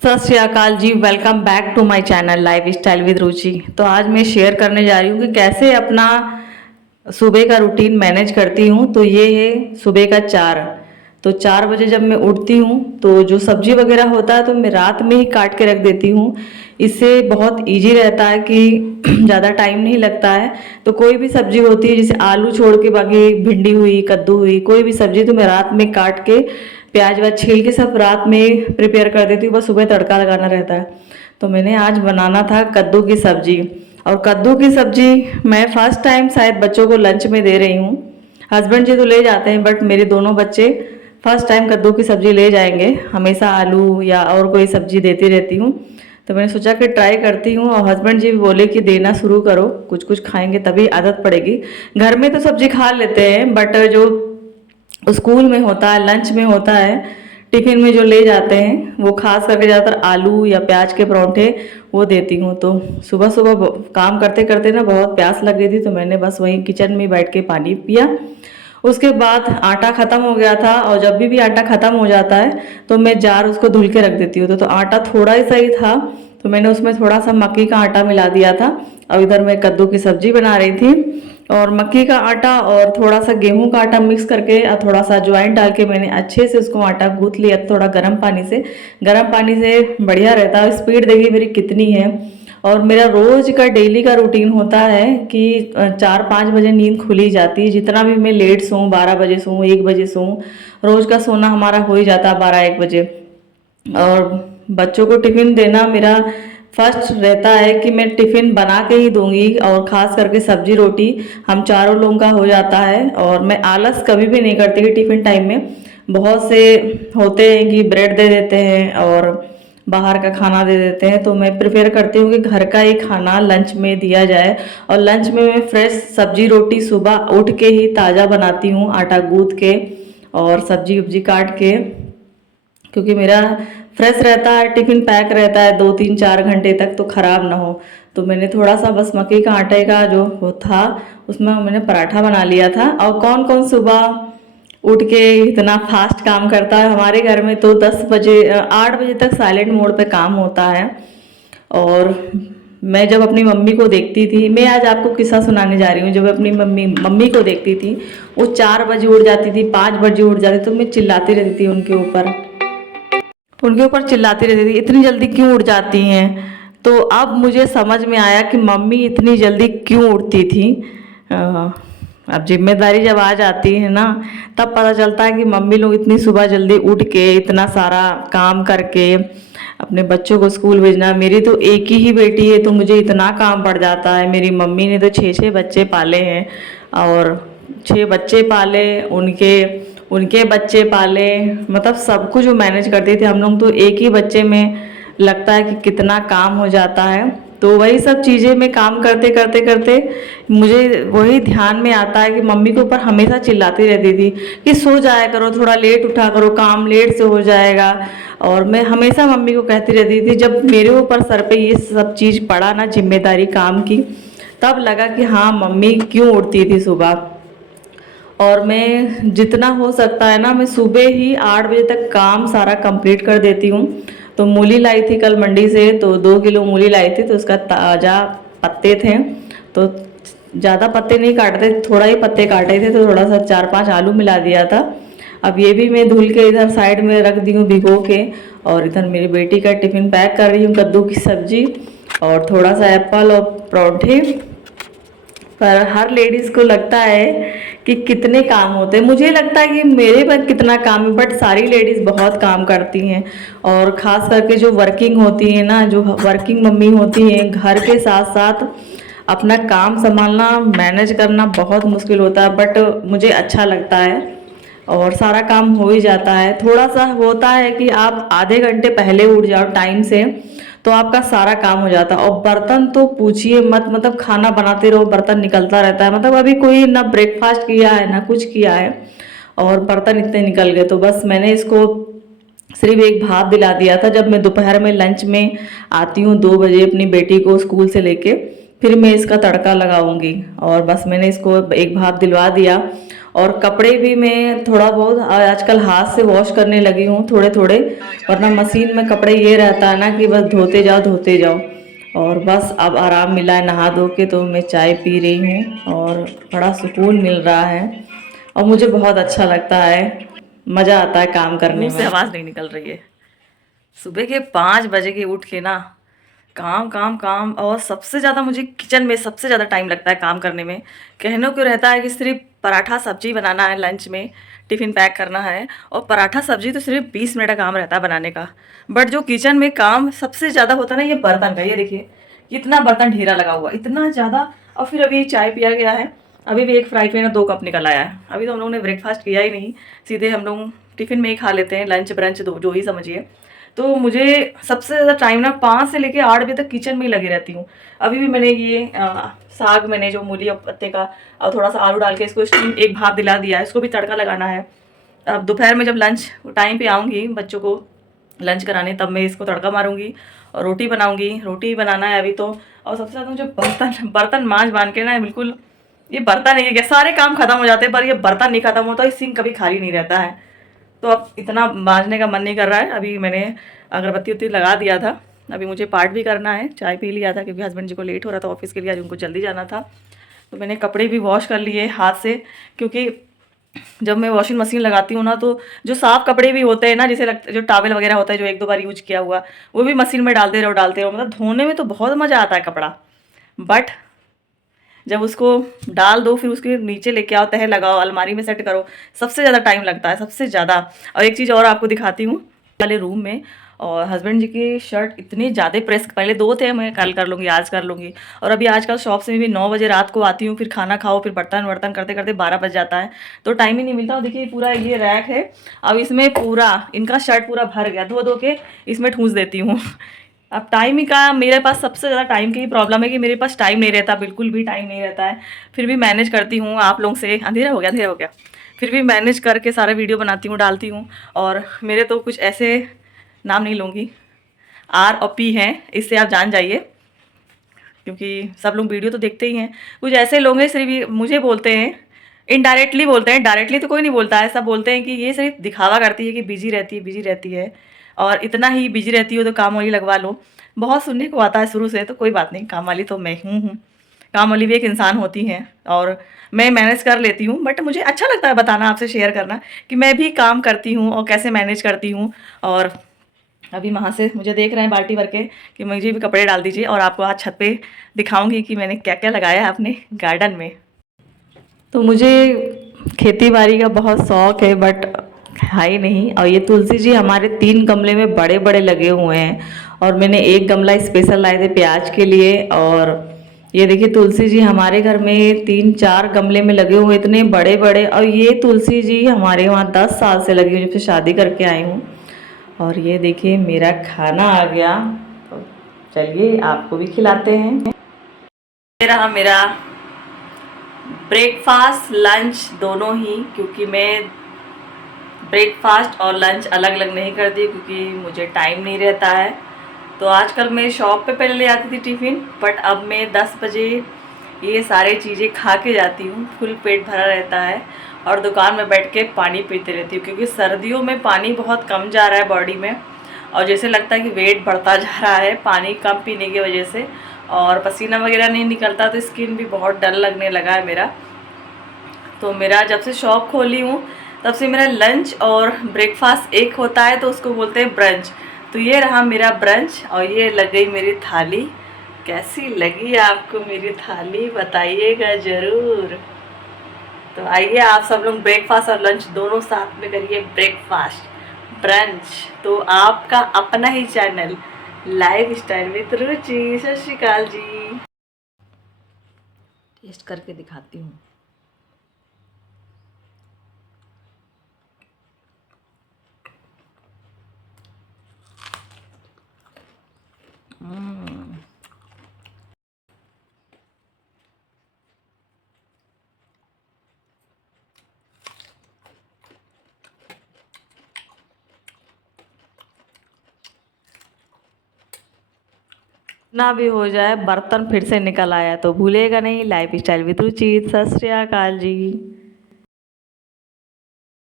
सत श्री अकाल जी। Welcome back to my channel lifestyle with Ruchi. तो आज मैं शेयर करने जा रही हूँ कि कैसे अपना सुबह का रूटीन मैनेज करती हूँ। तो ये है सुबह का 4। तो 4 बजे जब मैं उठती हूँ तो जो सब्जी वगैरह होता है तो मैं रात में ही काट के रख देती हूँ। इससे बहुत इजी रहता है कि ज़्यादा टाइम नहीं लगता है। तो कोई भी सब्जी होती है जैसे आलू छोड़ के बाकी भिंडी हुई, कद्दू हुई, कोई भी सब्जी तो मैं रात में काट के प्याज व्याज छील के सब रात में प्रिपेयर कर देती हूँ। बस सुबह तड़का लगाना रहता है। तो मैंने आज बनाना था कद्दू की सब्जी। और कद्दू की सब्जी मैं फर्स्ट टाइम शायद बच्चों को लंच में दे रही हूँ। हस्बैंड जी तो ले जाते हैं बट मेरे दोनों बच्चे फर्स्ट टाइम कद्दू की सब्जी ले जाएंगे। हमेशा आलू या और कोई सब्जी देती रहती हूँ। तो मैंने सोचा कि ट्राई करती हूँ। और हस्बैंड जी भी बोले कि देना शुरू करो, कुछ कुछ खाएंगे तभी आदत पड़ेगी। घर में तो सब्जी खा लेते हैं बट जो स्कूल में होता है, लंच में होता है, टिफिन में जो ले जाते हैं वो खास करके ज़्यादातर आलू या प्याज के परांठे वो देती हूँ। तो सुबह सुबह काम करते करते ना बहुत प्यास लग गई थी तो मैंने बस वहीं किचन में बैठ के पानी पिया। उसके बाद आटा ख़त्म हो गया था और जब भी आटा ख़त्म हो जाता है तो मैं जार उसको धुल के रख देती हूँ। तो आटा थोड़ा ही सही था तो मैंने उसमें थोड़ा सा मक्की का आटा मिला दिया था। और इधर मैं कद्दू की सब्जी बना रही थी और मक्की का आटा और थोड़ा सा गेहूं का आटा मिक्स करके और थोड़ा सा अजवाइन डाल के मैंने अच्छे से उसको आटा गूँथ लिया थोड़ा गर्म पानी से। गर्म पानी से बढ़िया रहता है। स्पीड देखिए मेरी कितनी है। और मेरा रोज का डेली का रूटीन होता है कि 4-5 बजे नींद खुली जाती है। जितना भी मैं लेट सोऊं, 12 बजे सोऊं, 1 बजे सोऊं, रोज का सोना हमारा हो ही जाता है 12-1 बजे। और बच्चों को टिफिन देना मेरा फर्स्ट रहता है कि मैं टिफ़िन बना के ही दूंगी। और ख़ास करके सब्जी रोटी हम चारों लोगों का हो जाता है। और मैं आलस कभी भी नहीं करती कि टिफ़िन टाइम में बहुत से होते हैं कि ब्रेड दे देते हैं और बाहर का खाना दे देते हैं। तो मैं प्रेफर करती हूँ कि घर का ही खाना लंच में दिया जाए। और लंच में मैं फ्रेश सब्जी रोटी सुबह उठ के ही ताज़ा बनाती हूँ, आटा गूँथ के और सब्जी वब्जी काट के, क्योंकि मेरा फ्रेश रहता है, टिफ़िन पैक रहता है 2-3-4 घंटे तक तो ख़राब ना हो। तो मैंने थोड़ा सा बस मक्की का आटे का जो वो था उसमें मैंने पराठा बना लिया था। और कौन कौन सुबह उठ के इतना फास्ट काम करता है। हमारे घर में तो 10 बजे 8 बजे तक साइलेंट मोड पे काम होता है। और मैं जब अपनी मम्मी को देखती थी, मैं आज आपको किस्सा सुनाने जा रही हूँ। जब अपनी मम्मी को देखती थी वो 4 बजे उठ जाती थी, 5 बजे उठ जाती तो मैं चिल्लाती रहती थी उनके ऊपर चिल्लाती रहती थी इतनी जल्दी क्यों उठ जाती हैं। तो अब मुझे समझ में आया कि मम्मी इतनी जल्दी क्यों उठती थी। अब जिम्मेदारी जब आ जाती है ना तब पता चलता है कि मम्मी लोग इतनी सुबह जल्दी उठ के इतना सारा काम करके अपने बच्चों को स्कूल भेजना। मेरी तो एक ही बेटी है तो मुझे इतना काम पड़ जाता है। मेरी मम्मी ने तो 6-6 बच्चे पाले हैं और 6 बच्चे पाले, उनके उनके बच्चे पाले, मतलब सब कुछ वो मैनेज करती थी। हम लोग तो एक ही बच्चे में लगता है कि कितना काम हो जाता है। तो वही सब चीज़ें मैं काम करते करते करते मुझे वही ध्यान में आता है कि मम्मी के ऊपर हमेशा चिल्लाती रहती थी कि सो जाया करो, थोड़ा लेट उठा करो, काम लेट से हो जाएगा। और मैं हमेशा मम्मी को कहती रहती थी। जब मेरे ऊपर सर पे ये सब चीज़ पड़ा ना जिम्मेदारी काम की, तब लगा कि हाँ मम्मी क्यों उठती थी सुबह। और मैं जितना हो सकता है ना मैं सुबह ही 8 बजे तक काम सारा कंप्लीट कर देती हूँ। तो मूली लाई थी कल मंडी से, तो 2 किलो मूली लाई थी तो उसका ताज़ा पत्ते थे। तो ज़्यादा पत्ते नहीं काटते, थोड़ा ही पत्ते काटे थे तो थोड़ा सा 4-5 आलू मिला दिया था। अब ये भी मैं धुल के इधर साइड में रख दी हूँ भिगो के। और इधर मेरी बेटी का टिफ़िन पैक कर रही हूँ, कद्दू की सब्जी और थोड़ा सा एप्पल और पराठे। पर हर लेडीज़ को लगता है कि कितने काम होते हैं। मुझे लगता है कि मेरे पर कितना काम है बट सारी लेडीज़ बहुत काम करती हैं। और ख़ास करके जो वर्किंग होती है ना, जो वर्किंग मम्मी होती हैं, घर के साथ साथ अपना काम संभालना, मैनेज करना बहुत मुश्किल होता है बट मुझे अच्छा लगता है और सारा काम हो ही जाता है। थोड़ा सा होता है कि आप आधे घंटे पहले उठ जाओ टाइम से तो आपका सारा काम हो जाता है। और बर्तन तो पूछिए मत, मतलब खाना बनाते रहो बर्तन निकलता रहता है। मतलब अभी कोई ना ब्रेकफास्ट किया है ना कुछ किया है और बर्तन इतने निकल गए। तो बस मैंने इसको सिर्फ एक भाप दिला दिया था। जब मैं दोपहर में लंच में आती हूँ 2 बजे अपनी बेटी को स्कूल से लेके, फिर मैं इसका तड़का लगाऊंगी। और बस मैंने इसको एक भाप दिलवा दिया और कपड़े भी मैं थोड़ा बहुत आजकल हाथ से वॉश करने लगी हूँ थोड़े थोड़े, वरना मशीन में कपड़े ये रहता है ना कि बस धोते जाओ। और बस अब आराम मिला है नहा धो के, तो मैं चाय पी रही हूँ और बड़ा सुकून मिल रहा है और मुझे बहुत अच्छा लगता है, मज़ा आता है काम करने में। मुंह से आवाज़ नहीं निकल रही है। सुबह के 5 बजे के उठ के ना काम काम काम, और सबसे ज़्यादा मुझे किचन में सबसे ज़्यादा टाइम लगता है काम करने में। कहने को रहता है कि सिर्फ पराठा सब्जी बनाना है, लंच में टिफ़िन पैक करना है, और पराठा सब्जी तो सिर्फ 20 मिनट का काम रहता है बनाने का। बट जो किचन में काम सबसे ज़्यादा होता है ना, ये बर्तन का। ये देखिए कितना बर्तन ढेरा लगा हुआ, इतना ज़्यादा। और फिर अभी चाय पिया गया है, अभी भी एक फ्राई पैन और 2 कप निकल आया है। अभी तो हम लोगों ने ब्रेकफास्ट किया ही नहीं, सीधे हम लोग टिफ़िन में ही खा लेते हैं, लंच ब्रंच जो ही समझिए। तो मुझे सबसे ज़्यादा टाइम ना 5 से लेके 8 बजे तक किचन में ही लगी रहती हूँ। अभी भी मैंने ये साग, मैंने जो मूली और पत्ते का और थोड़ा सा आलू डाल के इसको स्टीम एक भाप दिला दिया है, इसको भी तड़का लगाना है। अब दोपहर में जब लंच टाइम पे आऊँगी बच्चों को लंच कराने, तब मैं इसको तड़का मारूंगी और रोटी बनाऊंगी। रोटी बनाना है अभी तो। और सबसे ज़्यादा मुझे बर्तन बर्तन मांज बांध के ना बिल्कुल, ये बर्तन नहीं है, सारे काम खत्म हो जाते हैं पर ये बर्तन नहीं खत्म होता, ये सिंक कभी खाली नहीं रहता है। तो अब इतना मांजने का मन नहीं कर रहा है। अभी मैंने अगरबत्ती उत्ती लगा दिया था, अभी मुझे पाठ भी करना है। चाय पी लिया था क्योंकि हस्बैंड जी को लेट हो रहा था ऑफिस के लिए, आज उनको जल्दी जाना था। तो मैंने कपड़े भी वॉश कर लिए हाथ से, क्योंकि जब मैं वॉशिंग मशीन लगाती हूँ ना, तो जो साफ़ कपड़े भी होते हैं ना, जैसे लगता जो टॉवल वगैरह होता है जो 1-2 बार यूज किया हुआ, वो भी मशीन में डालते रहो। मतलब धोने में तो बहुत मज़ा आता है कपड़ा, बट जब उसको डाल दो फिर उसके नीचे लेके आओ, तह लगाओ, अलमारी में सेट करो, सबसे ज़्यादा टाइम लगता है, सबसे ज़्यादा। और एक चीज़ और आपको दिखाती हूँ वाले रूम में, और हस्बैंड जी की शर्ट इतनी ज़्यादा प्रेस, पहले 2 थे, मैं कल कर लूँगी, आज कर लूँगी। और अभी आजकल शॉप से भी 9 बजे रात को आती हूँ, फिर खाना खाओ, फिर बर्तन वर्तन करते करते 12 बज जाता है, तो टाइम ही नहीं मिलता। और देखिए पूरा ये रैक है, अब इसमें पूरा इनका शर्ट पूरा भर गया, धो धो के इसमें ठूँस देती हूँ। अब टाइम ही का मेरे पास सबसे ज़्यादा टाइम की ही प्रॉब्लम है कि मेरे पास टाइम नहीं रहता, बिल्कुल भी टाइम नहीं रहता है। फिर भी मैनेज करती हूँ आप लोगों से, अंधेरा हो गया, फिर भी मैनेज करके सारा वीडियो बनाती हूँ, डालती हूँ। और मेरे तो कुछ ऐसे नाम नहीं लूँगी, आर और पी हैं, इससे आप जान जाइए, क्योंकि सब लोग वीडियो तो देखते ही हैं। कुछ ऐसे लोग हैं सिर्फ मुझे बोलते हैं, इनडायरेक्टली बोलते हैं, डायरेक्टली तो कोई नहीं बोलता है, सब बोलते हैं कि ये सिर्फ दिखावा करती है कि बिजी रहती है, और इतना ही बिजी रहती हो तो काम वाली लगवा लो। बहुत सुनने को आता है शुरू से, तो कोई बात नहीं, काम वाली तो मैं हूँ। काम वाली भी एक इंसान होती हैं, और मैं मैनेज कर लेती हूँ। बट मुझे अच्छा लगता है बताना, आपसे शेयर करना कि मैं भी काम करती हूँ और कैसे मैनेज करती हूँ। और अभी वहाँ से मुझे देख रहे हैं बाल्टी भर के कि मुझे भी कपड़े डाल दीजिए, और आपको आज छत पे दिखाऊंगी कि मैंने क्या क्या लगाया है अपने गार्डन में। तो मुझे खेती बाड़ी का बहुत शौक है, बट है ही नहीं। और ये तुलसी जी हमारे 3 गमले में बड़े बड़े लगे हुए हैं, और मैंने एक गमला स्पेशल लाए थे प्याज के लिए। और ये देखिए तुलसी जी हमारे घर में 3-4 गमले में लगे हुए, इतने बड़े बड़े। और ये तुलसी जी हमारे वहाँ 10 साल से लगी हुई, जब से शादी करके आई हूँ। और ये देखिए मेरा खाना आ गया, तो चलिए आपको भी खिलाते हैं। ये रहा मेरा ब्रेकफास्ट लंच दोनों ही, क्योंकि मैं ब्रेकफास्ट और लंच अलग अलग नहीं करती क्योंकि मुझे टाइम नहीं रहता है। तो आजकल मैं शॉप पे पहले ले आती थी टिफ़िन, बट अब मैं 10 बजे ये सारी चीज़ें खा के जाती हूँ, फुल पेट भरा रहता है, और दुकान में बैठ के पानी पीते रहती हूँ, क्योंकि सर्दियों में पानी बहुत कम जा रहा है बॉडी में, और जैसे लगता है कि वेट बढ़ता जा रहा है पानी कम पीने की वजह से, और पसीना वगैरह नहीं निकलता, तो स्किन भी बहुत डल लगने लगा है मेरा। तो मेरा जब से शॉप खोली हूँ तब से मेरा लंच और ब्रेकफास्ट एक होता है, तो उसको बोलते हैं ब्रंच। तो ये रहा मेरा ब्रंच, और ये लग गई मेरी थाली। कैसी लगी आपको मेरी थाली बताइएगा ज़रूर। तो आइए आप सब लोग ब्रेकफास्ट और लंच दोनों साथ में करिए, ब्रेकफास्ट ब्रंच। तो आपका अपना ही चैनल लाइफ स्टाइल विद रुचि। सत श्री अकाल जी। टेस्ट करके दिखाती हूँ। ना भी हो जाए, बर्तन फिर से निकल आया तो भूलेगा नहीं, लाइफ स्टाइल विद रुचि। सत श्री अकाल जी।